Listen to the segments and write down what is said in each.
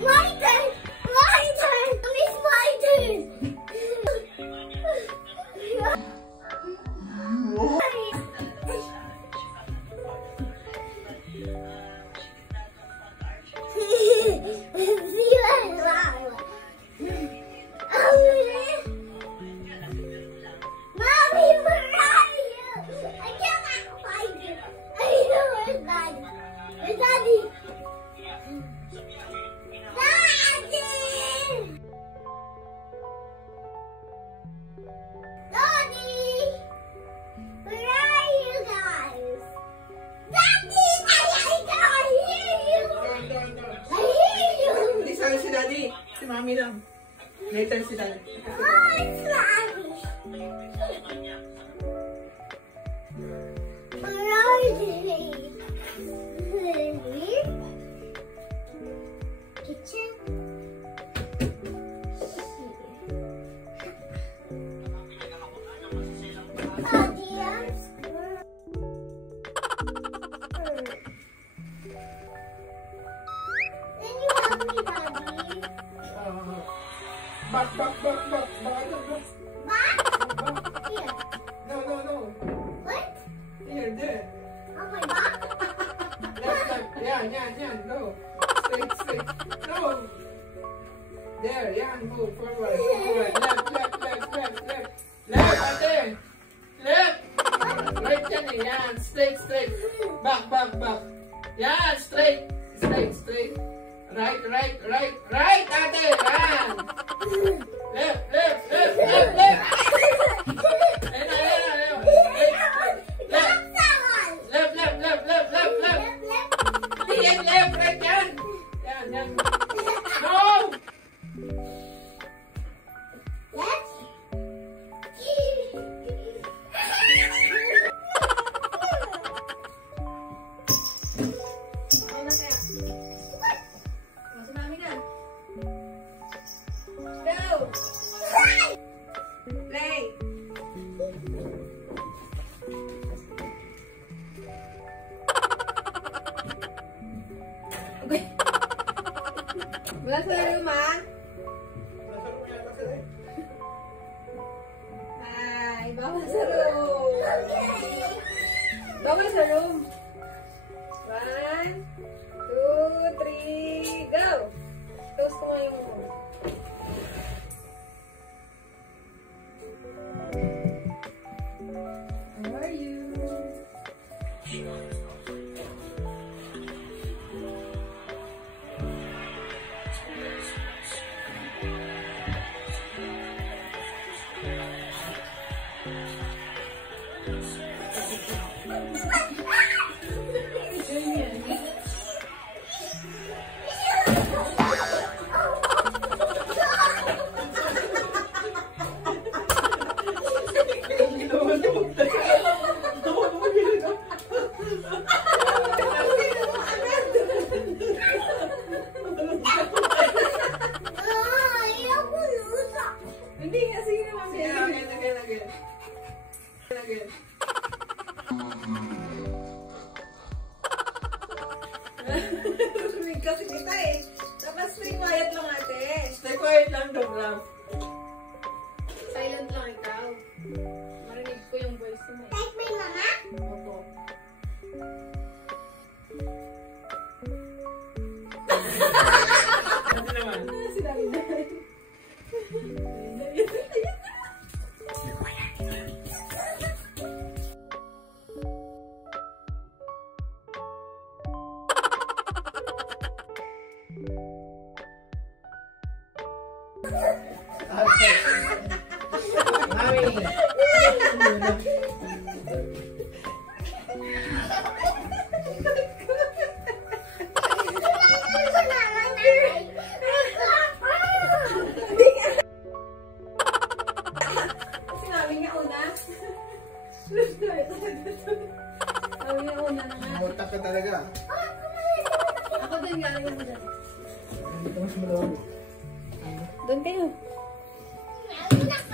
My turn! My turn! It's my turn! Si Mami lang. Later si Daddy. Oh, it's Mommy. Where are they? Kitchen. Daddy, I'm scared. Can you help me, Daddy? Back. Back? Here. No. What? Here, there. On my back? Left. Yan. Go. Straight. No. There, yan. Move forward. Left. Left, ate. Left. Right yan eh. Yan. Straight. Back. Yan. Straight. Right, ate. Yan. Left. Left, right yan. Yan. No! Left? Ano na kaya? Masa Mami na. Go! Play! Wala sa room, ha? Ay, bawal sa room. Bawal sa room. 1, 2, 3, go! Close ko nga yung room. How are you? Hindi nga, sige naman. Again. Ruminig kasi kita eh. Dapat stay quiet lang ate. Stay quiet lang, dog lang. Silent lang ikaw. Marinig ko yung voice mo eh. Like my mama? Opo. Ano naman? Sinabi na. Sinabi niya una. Sabi niya una na nga. Mutak ka talaga. Ako din galing mo dyan. Hindi ka mas malawag. Doon kayo.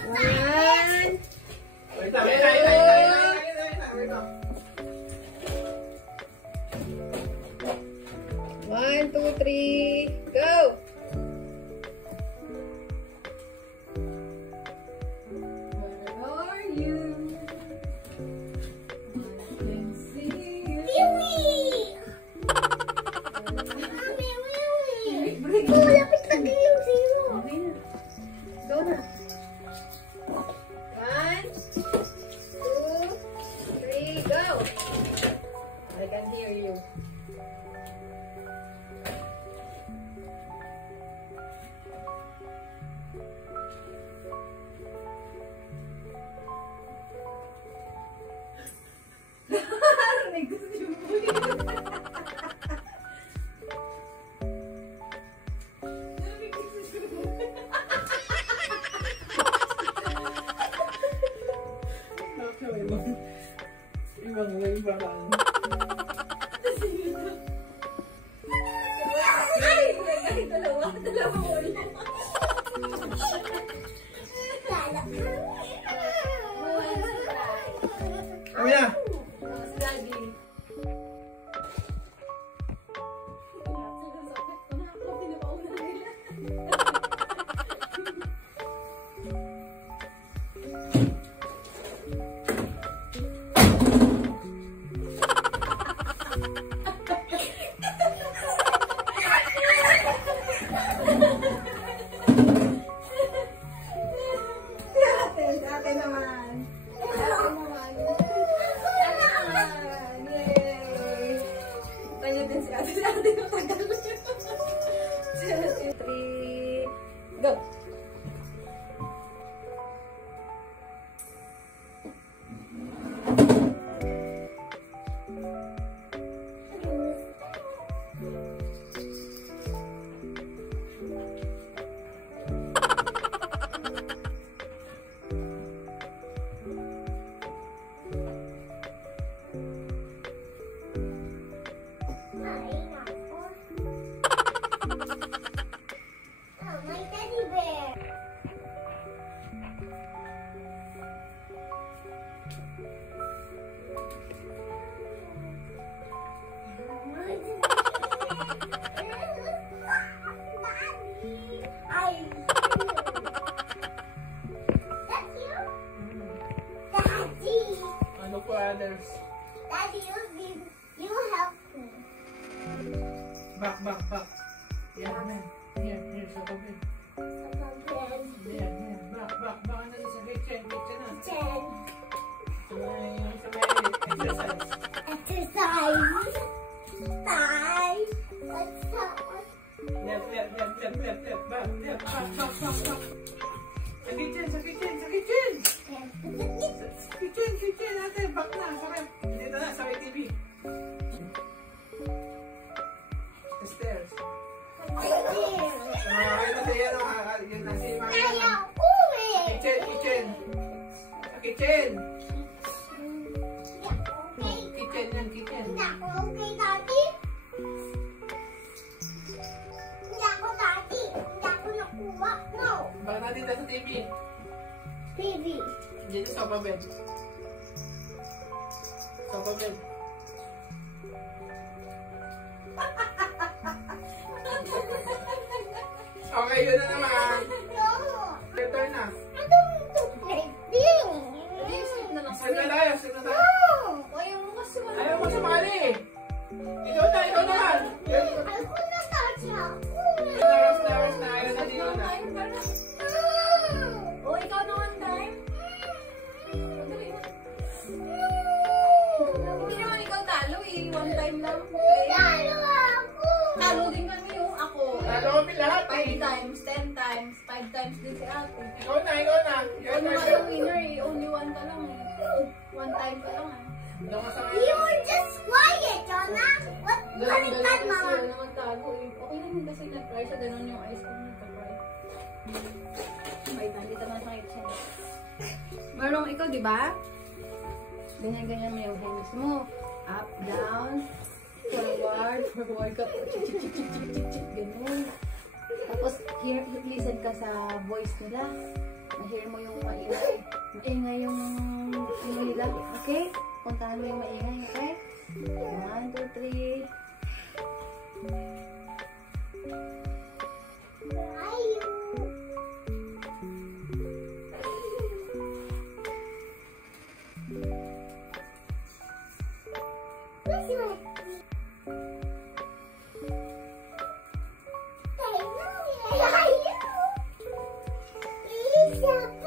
1. Wait lang. 1, 2, 3, go! Dalawang ulo. Kami na. Si Daddy. Ate naman. Yay! Tayo din si ate. Si ate yung tagal. 3, go! My teddy bear. Ano po others? Daddy, you help me. Back. Yan. Here, sa tabi. Yan. Back. Baka na sa kitchen na. Exercise. Exercise. Time. Let's start. Left. Back. Sa kitchen. Kitchen natin. Back na. Sakit. Dito na, sa TV. Stairs. Ito siya yun na si Mami. Kitchen. Sa kitchen. Kitchen. Hindi ako okay, Daddy. Hindi ako, Daddy. Hindi ako nakuha. No. Baka natin sa TV. Baby. Dito sa bed. Okay, yun na naman. No. Better na. I don't want to play this. Sleep na lang. Sit na tayo. No. Ayaw mo kasi wala. Ayaw mo sumali. Ikaw naman. I wanna touch her. Flowers na. Ayaw na dito na. O, ikaw na one time. Hindi naman ikaw talo eh. One time lang. Talo ako. Talo din kami yung ako. Talo kami lahat 5 eh. times, 10 times, 5 times din si ate. Ikaw na. Ikaw naman yung winner eh. Only one ka lang eh. One time ka lang eh. Doon ka sa You were just quiet, Jonah. What Galing is that, kasi Mama? yun naman tago eh. Okay lang hindi kasi nag-try siya. Ganun yung ice cream nagka-try. Wait, nandito naman sa kitchen. Marong ikaw, di ba? Ganyan mo yung hands mo. Up, down, forward ka. Chik. Ganun. Tapos, listen ka sa voice nila. Na-hear mo yung maingay. Maingay yung ano nila. Okay? Puntahan mo yung maingay, okay? 1, 2, 3. Yeah.